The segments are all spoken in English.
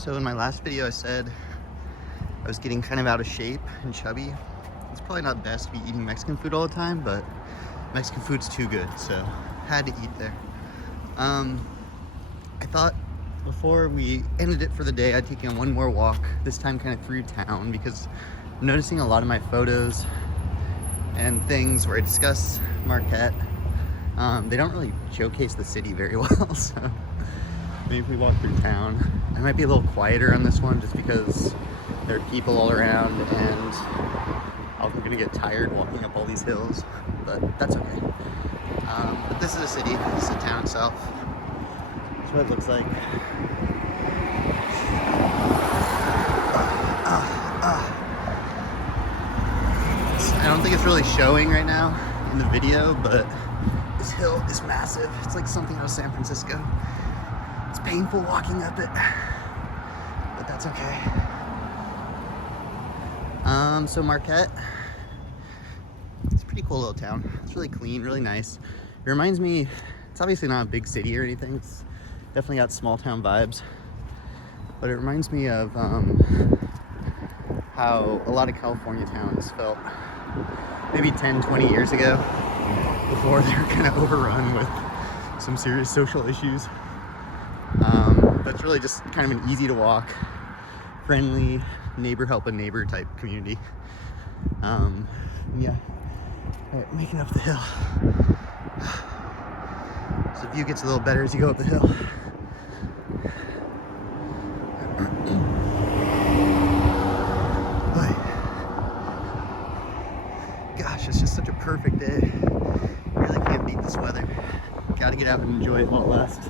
So in my last video I said I was getting kind of out of shape and chubby. It's probably not best to be eating Mexican food all the time, but Mexican food's too good, so had to eat there. I thought before we ended it for the day I'd take you on one more walk, this time kind of through town, because I'm noticing a lot of my photos and things where I discuss Marquette, they don't really showcase the city very well, so maybe if we walk through town. I might be a little quieter on this one just because there are people all around and I'm gonna get tired walking up all these hills, but that's okay. But this is a city, this is the town itself. That's what it looks like. I don't think it's really showing right now in the video, but this hill is massive. It's like something out of San Francisco. It's painful walking up it, but that's okay. So Marquette, it's a pretty cool little town. It's really clean, really nice. It reminds me, it's obviously not a big city or anything. It's definitely got small town vibes, but it reminds me of how a lot of California towns felt maybe 10, 20 years ago, before they were kind of overrun with some serious social issues. But it's really just kind of an easy to walk, friendly, neighbor help a neighbor type community. Yeah, all right, making up the hill. So the view gets a little better as you go up the hill. Gosh, it's just such a perfect day. Really can't beat this weather. Gotta get out and enjoy it while it lasts.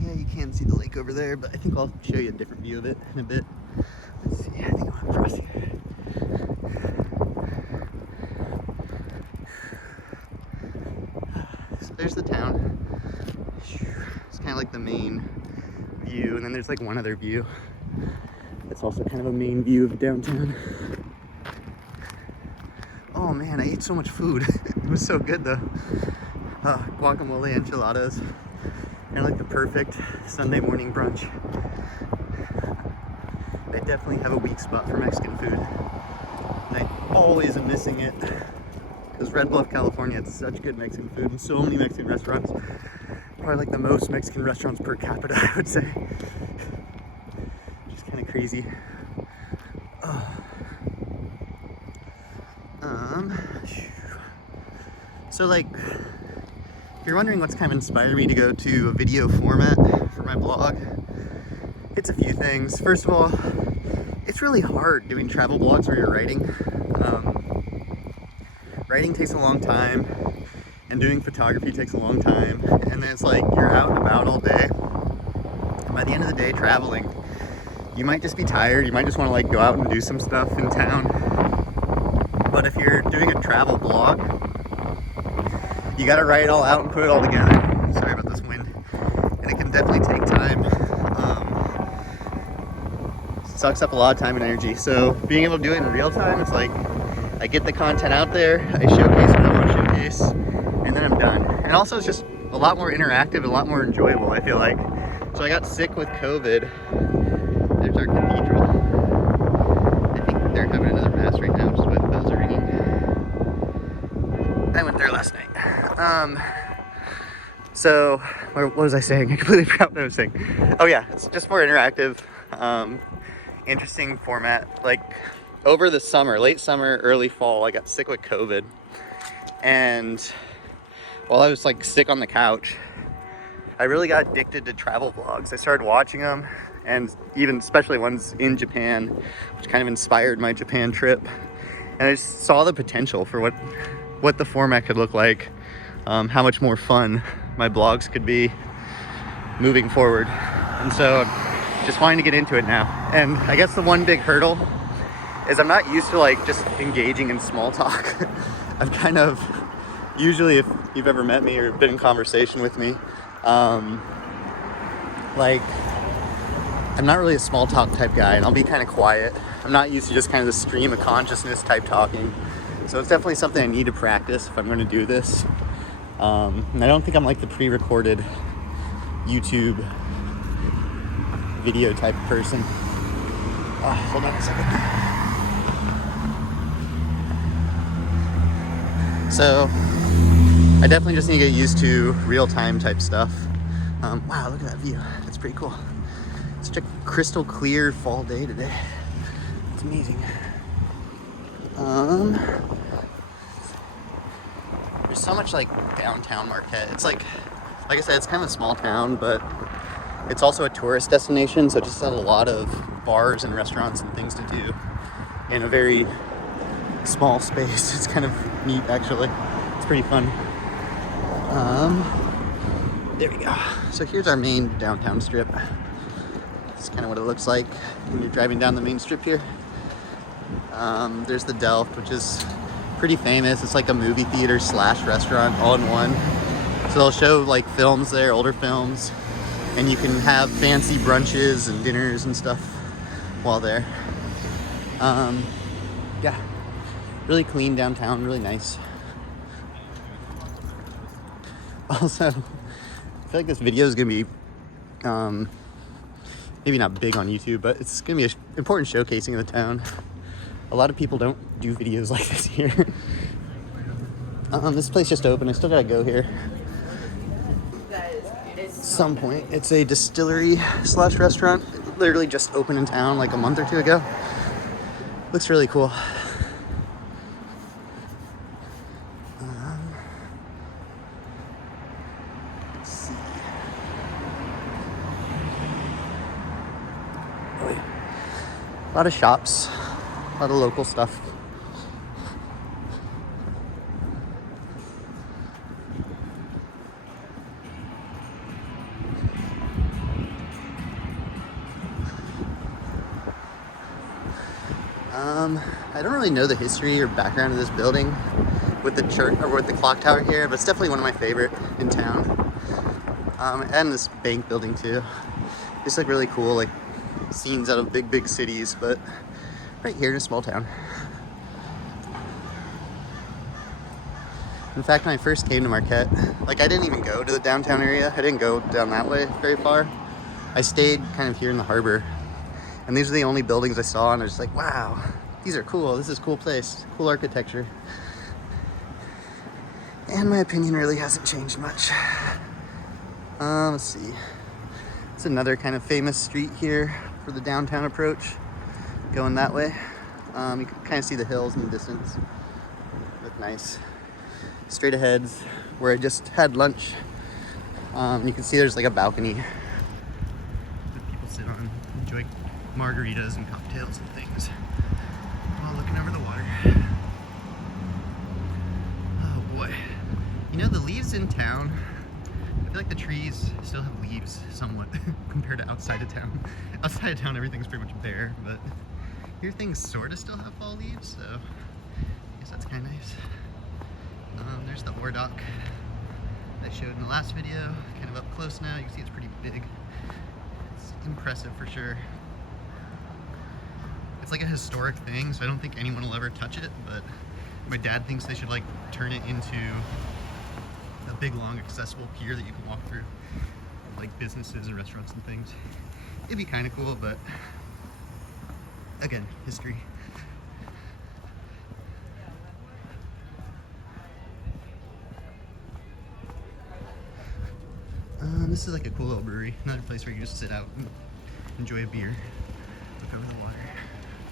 Yeah, you can see the lake over there, but I think I'll show you a different view of it in a bit. Let's see, I think I'm across here. So there's the town. It's kind of like the main view, and then there's like one other view. It's also kind of a main view of downtown. Oh man, I ate so much food. It was so good though. Guacamole, enchiladas, and like the perfect Sunday morning brunch. They definitely have a weak spot for Mexican food. And I always am missing it. Because Red Bluff, California has such good Mexican food and so many Mexican restaurants. Probably like the most Mexican restaurants per capita, I would say. Just kind of crazy. So like, if you're wondering what's kind of inspired me to go to a video format for my blog, it's a few things. First of all, it's really hard doing travel blogs where you're writing. Writing takes a long time, and doing photography takes a long time, and then it's like you're out and about all day. And by the end of the day traveling, you might just be tired, you might just want to like go out and do some stuff in town. But if you're doing a travel blog, you gotta write it all out and put it all together. Sorry about this wind. And it can definitely take time. Sucks up a lot of time and energy. So being able to do it in real time, it's like I get the content out there, I showcase what I want to showcase, and then I'm done. And also it's just a lot more interactive, a lot more enjoyable, I feel like. So I got sick with COVID. There's our cathedral. I think they're having another mass right now, which is why the bells are ringing. I went there last night. So what was I saying? I completely forgot what I was saying. Oh yeah, it's just more interactive, interesting format. Like over the summer, late summer, early fall, I got sick with COVID, and while I was like sick on the couch, I really got addicted to travel vlogs. I started watching them, and even especially ones in Japan, which kind of inspired my Japan trip. And I just saw the potential for what the format could look like, how much more fun my blogs could be moving forward. And so I'm just wanting to get into it now. And I guess the one big hurdle is I'm not used to like just engaging in small talk. I've kind of, usually if you've ever met me or been in conversation with me, like I'm not really a small talk type guy, and I'll be kind of quiet. I'm not used to just kind of the stream of consciousness type talking. So it's definitely something I need to practice if I'm going to do this. And I don't think I'm like the pre-recorded YouTube video type of person. Hold on a second. So I definitely just need to get used to real-time type stuff. Wow, look at that view. That's pretty cool. It's such a crystal clear fall day today. It's amazing. There's so much like downtown Marquette. It's like I said, it's kind of a small town, but it's also a tourist destination, so it just has a lot of bars and restaurants and things to do in a very small space. It's kind of neat, actually. It's pretty fun. There we go. So here's our main downtown strip. It's kind of what it looks like when you're driving down the main strip here. There's the Delft, which is pretty famous. It's like a movie theater / restaurant all in one. So they'll show like films there, older films, and you can have fancy brunches and dinners and stuff while there. Yeah, really clean downtown, really nice. Also, I feel like this video is gonna be maybe not big on YouTube, but it's gonna be an important showcasing of the town. A lot of people don't do videos like this here. This place just opened. I still gotta go here at some point. It's a distillery / restaurant. It literally just opened in town like a month or two ago. Looks really cool. Let's see. A lot of shops, a lot of local stuff. I don't really know the history or background of this building with the church or with the clock tower here, but it's definitely one of my favorite in town. And this bank building too. Just like really cool, like scenes out of big cities, but right here in a small town. In fact, when I first came to Marquette, like I didn't even go to the downtown area. I didn't go down that way very far. I stayed kind of here in the harbor. And these are the only buildings I saw, and I was just like, wow, these are cool. This is a cool place, cool architecture. And my opinion really hasn't changed much. Let's see. It's another kind of famous street here for the downtown approach, going that way. You can kind of see the hills in the distance. Look nice. Straight ahead, where I just had lunch. You can see there's like a balcony that people sit on, enjoy margaritas and cocktails and things while looking over the water. Oh boy. You know, the leaves in town, I feel like the trees still have leaves somewhat compared to outside of town. Outside of town, everything's pretty much bare, but here things sort of still have fall leaves, so I guess that's kind of nice. There's the ore dock that I showed in the last video, kind of up close now. You can see it's pretty big. It's impressive for sure. It's like a historic thing, so I don't think anyone will ever touch it, but my dad thinks they should like turn it into a big, long, accessible pier that you can walk through, like businesses and restaurants and things. It'd be kind of cool, but again, history. This is like a cool little brewery, another place where you can just sit out and enjoy a beer, look over the water.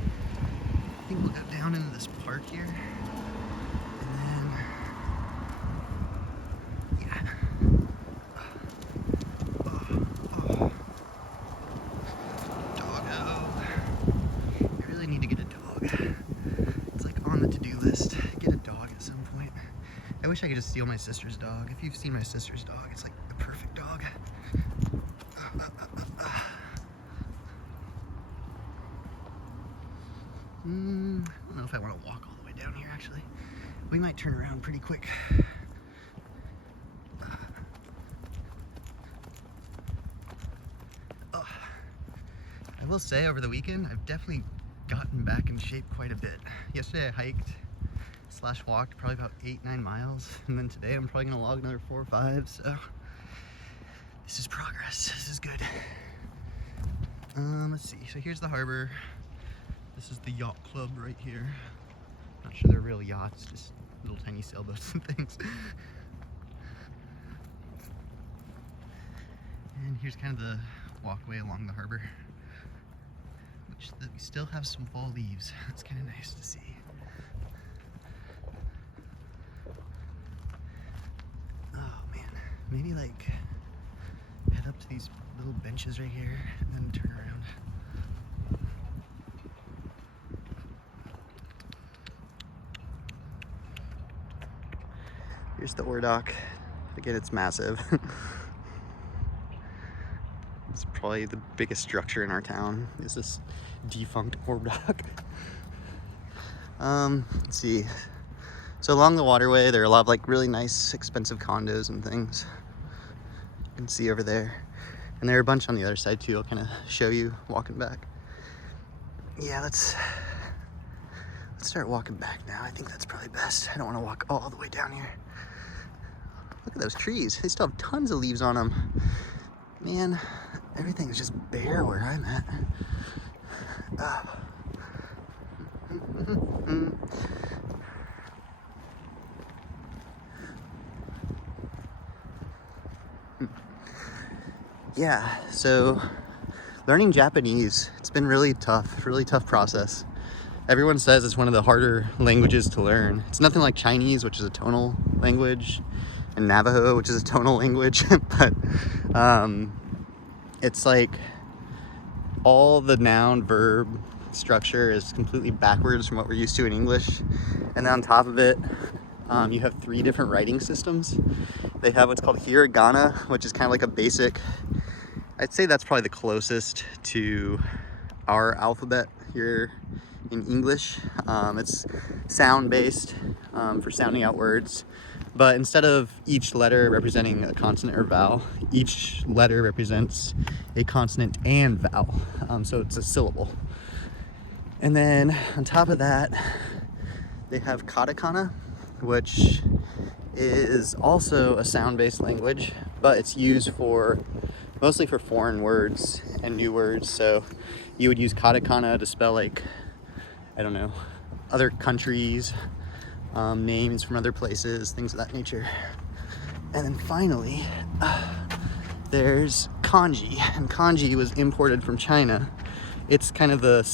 I think we'll go down into this park here, and then, yeah. Doggo. I really need to get a dog. It's like on the to-do list, get a dog at some point. I wish I could just steal my sister's dog. If you've seen my sister's dog, it's like the perfect dog. I don't know if I want to walk all the way down here, actually. We might turn around pretty quick. I will say, over the weekend, I've definitely gotten back in shape quite a bit. Yesterday I hiked slash walked probably about 8-9 miles, and then today I'm probably gonna log another 4 or 5. So this is progress. This is good. Let's see. So here's the harbor. This is the yacht club right here. Not sure they're real yachts, just little tiny sailboats and things. And here's kind of the walkway along the harbor, which we still have some fall leaves. That's kind of nice to see. Oh man, maybe like head up to these little benches right here and then turn around. Here's the ore dock. Again, it's massive. It's probably the biggest structure in our town, is this defunct ore dock. Let's see. So along the waterway, there are a lot of like really nice, expensive condos and things. You can see over there. And there are a bunch on the other side too. I'll kind of show you walking back. Yeah, let's start walking back now. I think that's probably best. I don't want to walk all the way down here. Look at those trees. They still have tons of leaves on them. Man, everything's just bare where I'm at. Yeah, so learning Japanese, it's been really tough process. Everyone says it's one of the harder languages to learn. It's nothing like Chinese, which is a tonal language, and Navajo, which is a tonal language, but it's like all the noun verb structure is completely backwards from what we're used to in English. And then on top of it, you have 3 different writing systems. They have what's called hiragana, which is kind of like a basic, I'd say that's probably the closest to our alphabet here in English. It's sound based for sounding out words. But instead of each letter representing a consonant or vowel, each letter represents a consonant and vowel. So it's a syllable. And then on top of that, they have katakana, which is also a sound-based language, but it's used mostly for foreign words and new words. So you would use katakana to spell like, I don't know, other countries, names from other places, things of that nature. And then finally, there's kanji, and kanji was imported from China. It's kind of the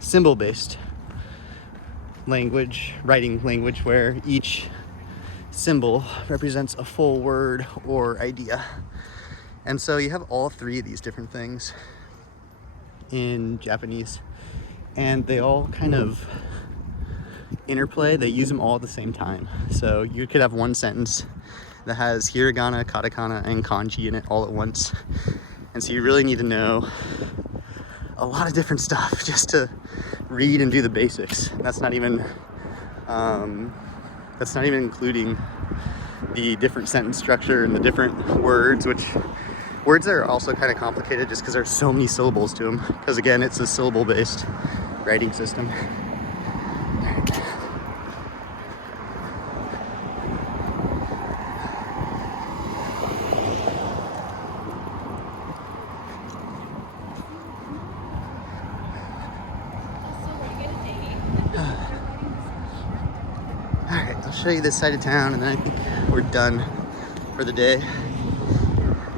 symbol-based language, writing language, where each symbol represents a full word or idea. And so you have all 3 of these different things in Japanese, and they all kind of interplay. They use them all at the same time. So you could have one sentence that has hiragana, katakana, and kanji in it all at once. And so you really need to know a lot of different stuff just to read and do the basics. That's not even including the different sentence structure and the different words, which words are also kind of complicated just because there's so many syllables to them. Because again, it's a syllable-based writing system. Alright, I'll show you this side of town and then I think we're done for the day.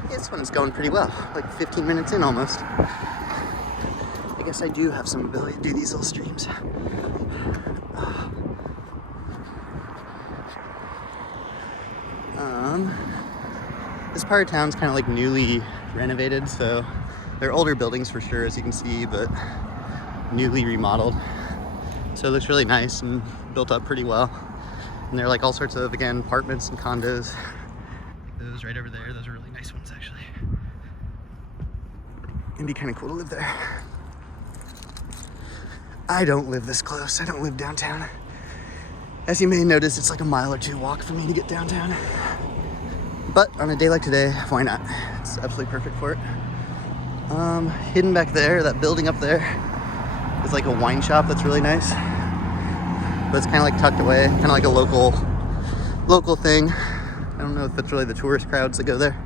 This one's going pretty well, like 15 minutes in almost. I guess I do have some ability to do these little streams. This part of town's kind of like newly renovated, so they're older buildings for sure, as you can see, but newly remodeled. So it looks really nice and built up pretty well. And there are like all sorts of, again, apartments and condos. Those right over there, those are really nice ones actually. It'd be kind of cool to live there. I don't live this close. I don't live downtown. As you may notice, it's like a mile or 2 walk for me to get downtown. But on a day like today, why not? It's absolutely perfect for it. Hidden back there, that building up there, is like a wine shop that's really nice. but it's kind of like tucked away, kind of like a local thing. I don't know if it's really the tourist crowds that go there.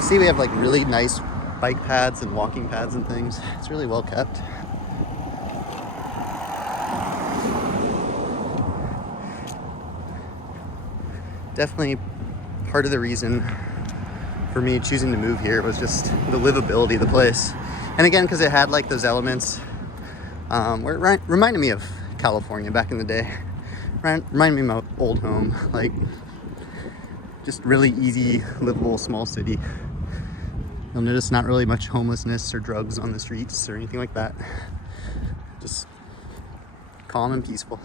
See, we have like really nice bike paths and walking paths and things. It's really well kept. Definitely part of the reason for me choosing to move here was just the livability of the place. And again, because it had like those elements where it reminded me of California back in the day. Reminded me of my old home. Like, just really easy, livable, small city. You'll notice not really much homelessness or drugs on the streets or anything like that. Just calm and peaceful.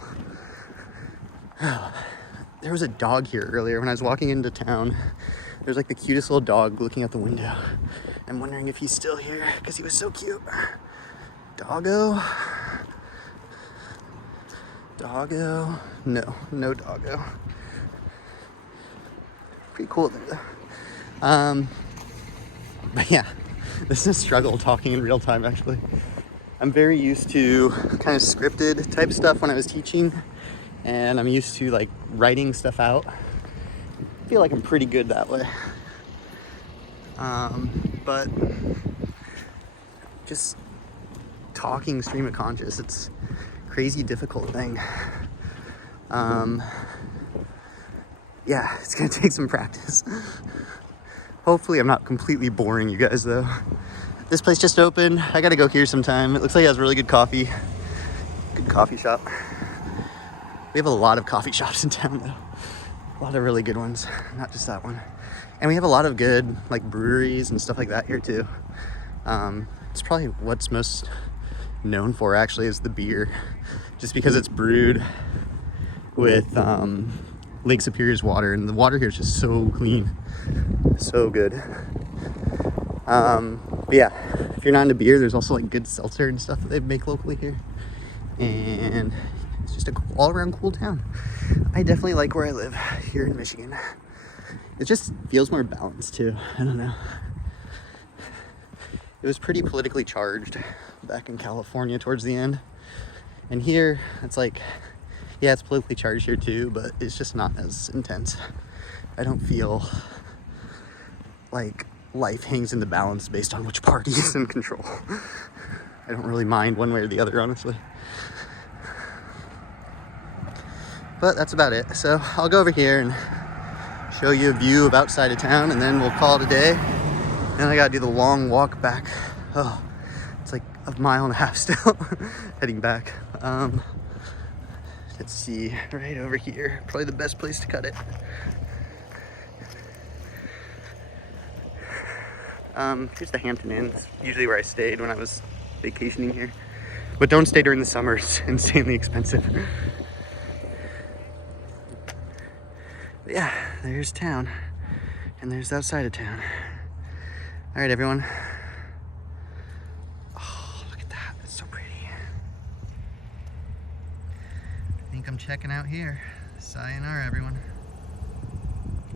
There was a dog here earlier when I was walking into town. There's like the cutest little dog looking out the window. I'm wondering if he's still here because he was so cute. Doggo? Doggo? No doggo. Pretty cool though. But yeah, this is a struggle talking in real time actually. I'm very used to kind of scripted type stuff when I was teaching, and I'm used to like writing stuff out. I feel like I'm pretty good that way. But just talking stream of conscious, it's a crazy difficult thing. Yeah, it's gonna take some practice. Hopefully I'm not completely boring you guys though. This place just opened. I gotta go here sometime. It looks like it has really good coffee. Good coffee shop. We have a lot of coffee shops in town though. A lot of really good ones, not just that one. And we have a lot of good like breweries and stuff like that here too. It's probably what's most known for actually is the beer, just because it's brewed with Lake Superior's water, and the water here is just so clean, so good. But yeah, if you're not into beer, there's also like good seltzer and stuff that they make locally here, and it's just a all around cool town. I definitely like where I live here in Michigan. It just feels more balanced too. I don't know. It was pretty politically charged back in California towards the end, and here it's like, yeah, it's politically charged here too, but it's just not as intense. I don't feel like life hangs in the balance based on which party is in control. I don't really mind one way or the other, honestly. But that's about it. So I'll go over here and show you a view of outside of town, and then we'll call it a day. And I gotta do the long walk back. Oh, it's like a mile and a half still heading back. Let's see, right over here, probably the best place to cut it. Here's the Hampton Inn. It's usually where I stayed when I was vacationing here. But don't stay during the summer, it's insanely expensive. But yeah, there's town, and there's outside of town. All right, everyone. Oh, look at that, it's so pretty. I think I'm checking out here. Sayonara, everyone.